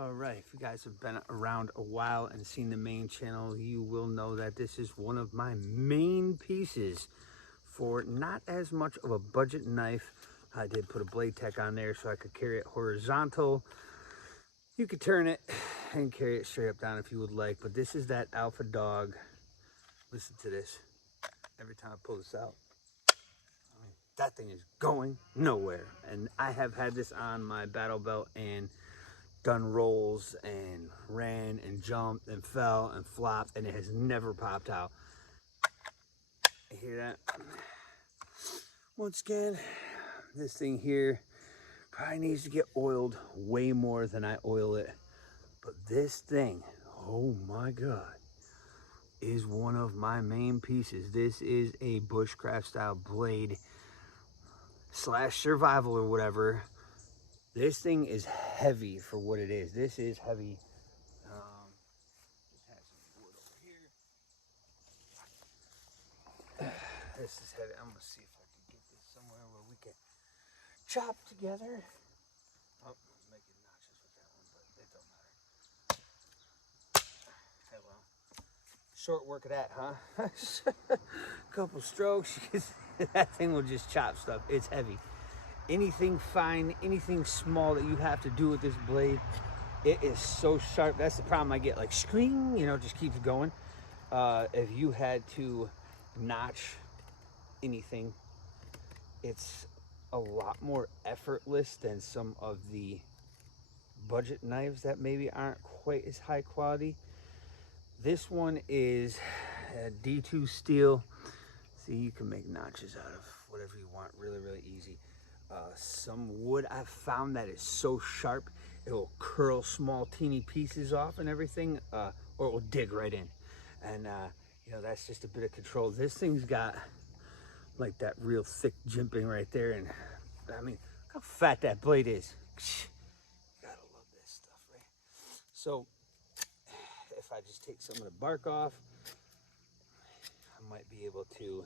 All right, if you guys have been around a while and seen the main channel, you will know that this is one of my main pieces for not as much of a budget knife. I did put a blade tech on there so I could carry it horizontal. You could turn it and carry it straight up down if you would like, but this is that Alpha Dog. Listen to this. Every time I pull this out, that thing is going nowhere. And I have had this on my battle belt and done rolls and ran and jumped and fell and flopped, and it has never popped out. You hear that? Once again, this thing here probably needs to get oiled way more than I oil it. But this thing, oh my God, is one of my main pieces. This is a bushcraft style blade slash survival or whatever. This thing is heavy for what it is. This is heavy. Just had some wood over here. This is heavy. I'm gonna see if I can get this somewhere where we can chop together. Oh, I'm making notches with that one, but it don't matter. Hey, well, short work of that, huh? Couple strokes, that thing will just chop stuff. It's heavy. Anything fine, anything small that you have to do with this blade, it is so sharp. That's the problem I get, like scream, you know, just keeps going. If you had to notch anything, it's a lot more effortless than some of the budget knives that maybe aren't quite as high quality. This one is D2 steel. See, you can make notches out of whatever you want really easy. Some wood, I've found that it's so sharp it will curl small teeny pieces off and everything, or it will dig right in. And you know, that's just a bit of control. This thing's got like that real thick jimping right there, and I mean, look how fat that blade is. Gotta love this stuff, right? So if I just take some of the bark off, I might be able to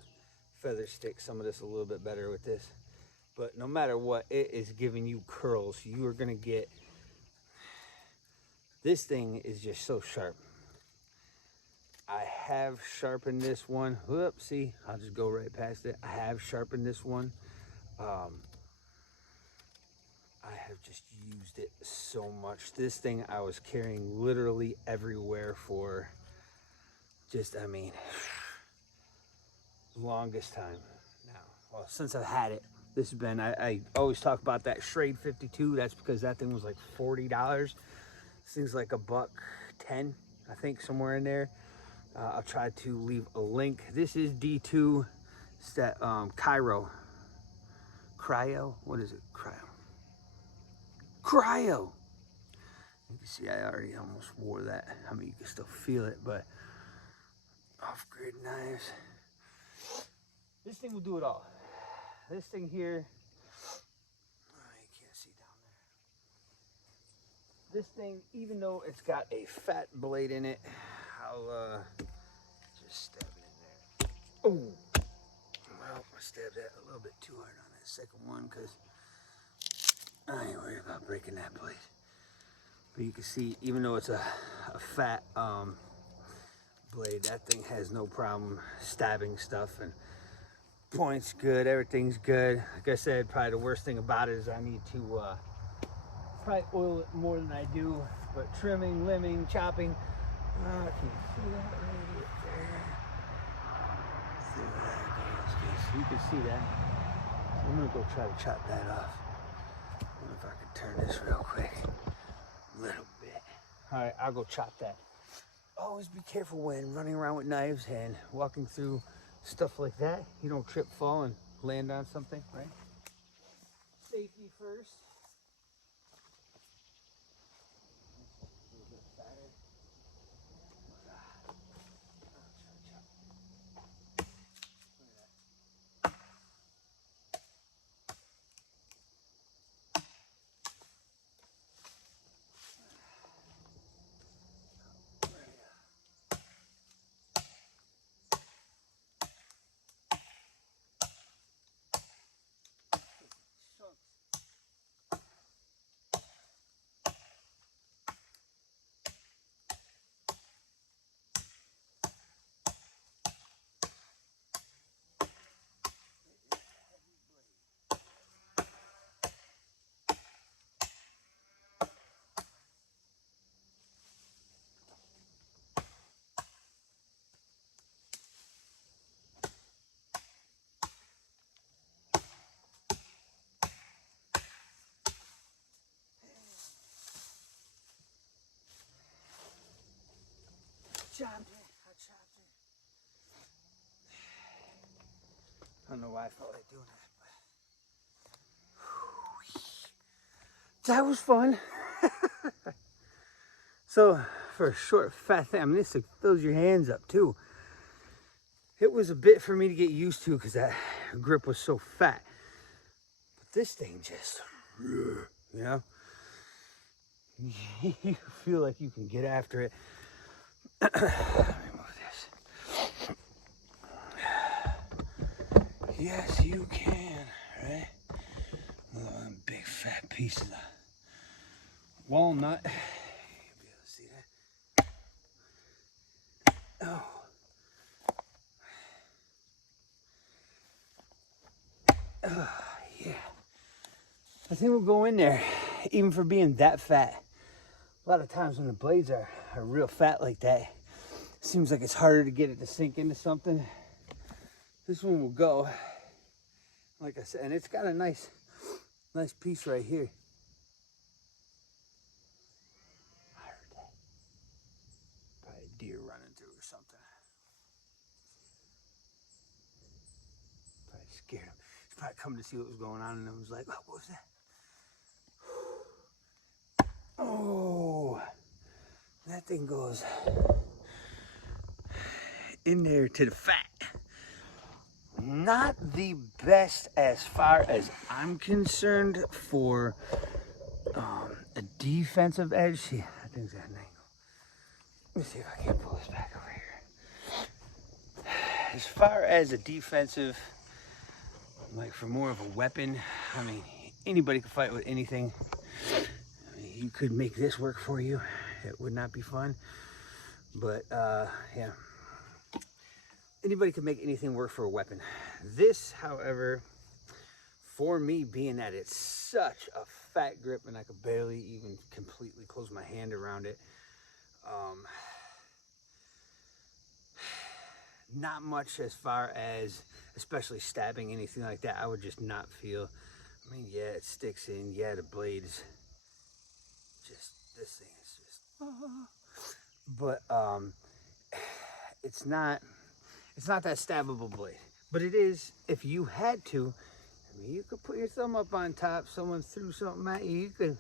feather stick some of this a little bit better with this. But no matter what, it is giving you curls. You are gonna get, this thing is just so sharp. I have sharpened this one. Whoops, see, I'll just go right past it. I have sharpened this one. I have just used it so much. This thing I was carrying literally everywhere for just, I mean, longest time now. Well, since I've had it, this has been, I always talk about that Schrade 52. That's because that thing was like $40. This thing's like $110, I think, somewhere in there. I'll try to leave a link. This is D2, it's that Cryo. What is it? Cryo. You can see I already almost wore that. I mean, you can still feel it, but off-grid knives. This thing will do it all. This thing here, oh, you can't see down there. This thing, even though it's got a fat blade in it, I'll just stab it in there. Oh, well, I stabbed that a little bit too hard on that second one because I ain't worried about breaking that blade. But you can see, even though it's a fat blade, that thing has no problem stabbing stuff, and point's good, everything's good. Like I said, probably the worst thing about it is I need to probably oil it more than I do, but trimming, limbing, chopping, can you see that right there? See where that goes, you can see that. So I'm gonna go try to chop that off. I wonder if I can turn this real quick. A little bit. All right, I'll go chop that. Always be careful when running around with knives and walking through stuff like that. You don't trip, fall, and land on something, right? Safety first. A little bit fatter. chopped it. I don't know why I felt like doing that, but that was fun. So for a short, fat thing, I mean, this like, fills your hands up too. It was a bit for me to get used to because that grip was so fat. But this thing just, you know, you feel like you can get after it. Let me move this. Yes, you can, right? One big fat piece of the walnut. You'll be able to see that. Oh. Yeah. I think we'll go in there, even for being that fat. A lot of times when the blades are real fat like that, it seems like it's harder to get it to sink into something. This one will go, like I said, and it's got a nice piece right here. I heard that. Probably a deer running through or something. Probably scared him. He's probably coming to see what was going on, and I was like, oh, what was that? Oh, that thing goes in there to the fat. Not the best as far as I'm concerned for a defensive edge. See, that thing's at an angle. Let me see if I can pull this back over here. As far as a defensive, like for more of a weapon, I mean, anybody can fight with anything. I mean, you could make this work for you. It would not be fun, but yeah. Anybody can make anything work for a weapon. This, however, for me, being that it's such a fat grip and I could barely even completely close my hand around it, not much as far as, especially stabbing, anything like that, I would just not feel. I mean, yeah, it sticks in, yeah, the blades, just, this thing is just, but it's not that stabbable blade, but it is, if you had to, I mean, you could put your thumb up on top, someone threw something at you, you could,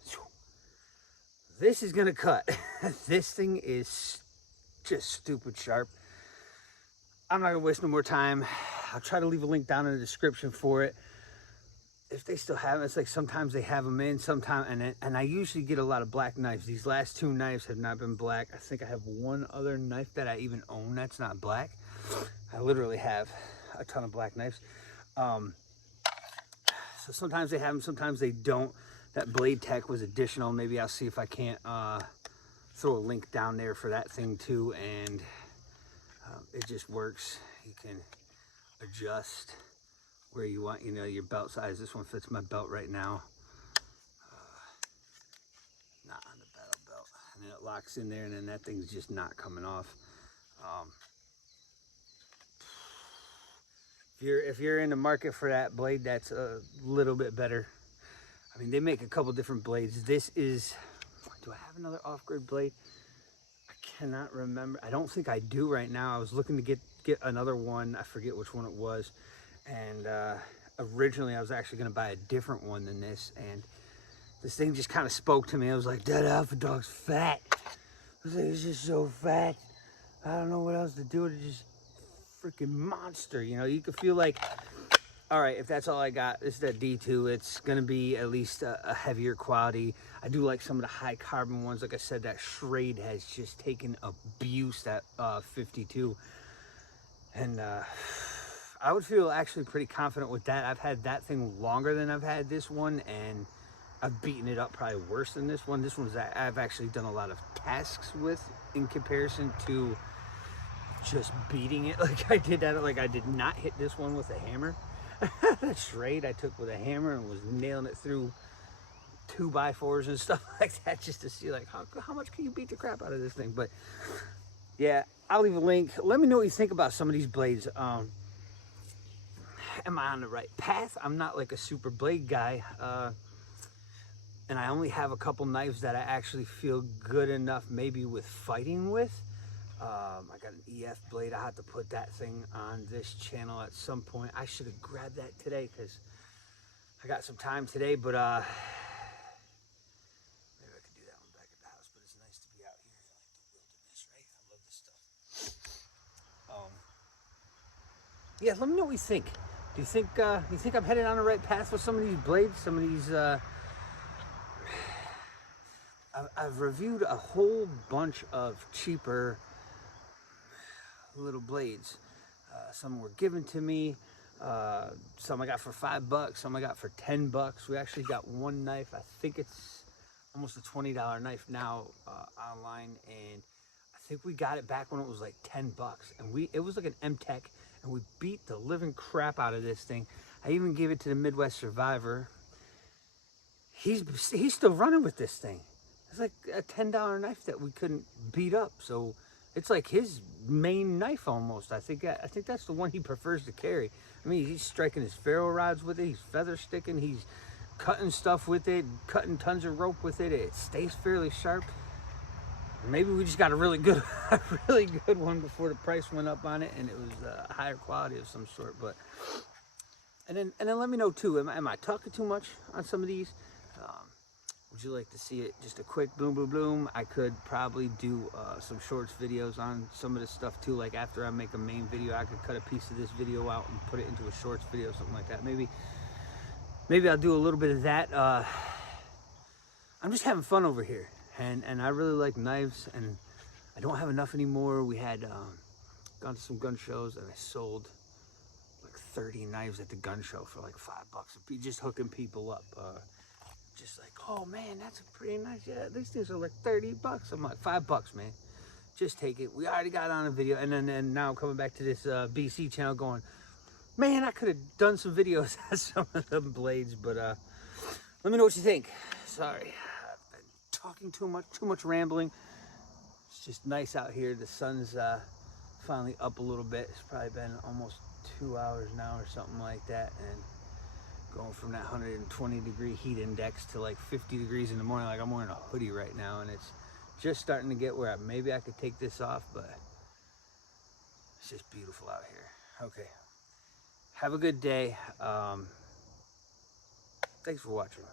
this is gonna cut. This thing is just stupid sharp. I'm not gonna waste no more time. I'll try to leave a link down in the description for it. If they still have it, it's like sometimes they have them in, sometimes, and I usually get a lot of black knives. These last two knives have not been black. I think I have one other knife that I even own that's not black. I literally have a ton of black knives. So sometimes they have them, sometimes they don't. That Blade Tech was additional. Maybe I'll see if I can't throw a link down there for that thing too. And it just works. You can adjust where you want, you know, your belt size. This one fits my belt right now. Not on the battle belt. And then it locks in there, and then that thing's just not coming off. If you're in the market for that blade, that's a little bit better. I mean, they make a couple different blades. This is, do I have another off-grid blade? I cannot remember. I don't think I do right now. I was looking to get another one. I forget which one it was. And originally I was actually going to buy a different one than this. And this thing just kind of spoke to me. I was like, that Alpha Dog's fat. I was like, it's just so fat. I don't know what else to do. It's just freaking monster. You know, you could feel like, all right, if that's all I got, this is that D2, it's going to be at least a heavier quality. I do like some of the high carbon ones. Like I said, that Schrade has just taken abuse, that 52. And I would feel actually pretty confident with that. I've had that thing longer than I've had this one, and I've beaten it up probably worse than this one. This one's I've actually done a lot of tasks with in comparison to just beating it like I did that. Like I did not hit this one with a hammer. That Schrade I took with a hammer and was nailing it through 2x4s and stuff like that, just to see like how much can you beat the crap out of this thing. But yeah, I'll leave a link. Let me know what you think about some of these blades. Am I on the right path? I'm not like a super blade guy, and I only have a couple knives that I actually feel good enough maybe with fighting with. I got an EF blade. I have to put that thing on this channel at some point. I should have grabbed that today because I got some time today, but maybe I could do that one back at the house. But it's nice to be out here in like the wilderness, right? I love this stuff. Yeah, let me know what you think. Do you think I'm headed on the right path with some of these blades? Some of these I've reviewed a whole bunch of cheaper little blades. Some were given to me. Some I got for $5. Some I got for $10. We actually got one knife. I think it's almost a $20 knife now online, and I think we got it back when it was like $10. And it was like an M-Tech, and we beat the living crap out of this thing. I even gave it to the Midwest Survivor. He's still running with this thing. It's like a $10 knife that we couldn't beat up. So it's like his main knife almost. I think that's the one he prefers to carry. I mean, he's striking his ferro rods with it. He's feather sticking. He's cutting stuff with it, cutting tons of rope with it. It stays fairly sharp. Maybe we just got a really good one before the price went up on it, and it was a higher quality of some sort. But and then let me know too. Am I talking too much on some of these? Would you like to see it just a quick boom boom boom? I could probably do some shorts videos on some of this stuff too. Like after I make a main video, I could cut a piece of this video out and put it into a shorts video, something like that. Maybe I'll do a little bit of that. I'm just having fun over here, and I really like knives, and I don't have enough anymore. We had gone to some gun shows, and I sold like 30 knives at the gun show for like $5, just hooking people up. Just like, oh man, that's a pretty nice. Yeah, these things are like $30. I'm like, $5, man. Just take it. We already got on a video, and then now I'm coming back to this BC channel, going, man, I could have done some videos on some of them blades, but let me know what you think. Sorry, I've been talking too much rambling. It's just nice out here. The sun's finally up a little bit. It's probably been almost 2 hours now or something like that, and going from that 120-degree heat index to like 50 degrees in the morning. Like I'm wearing a hoodie right now, and it's just starting to get where maybe I could take this off, but it's just beautiful out here. Okay, have a good day. Thanks for watching.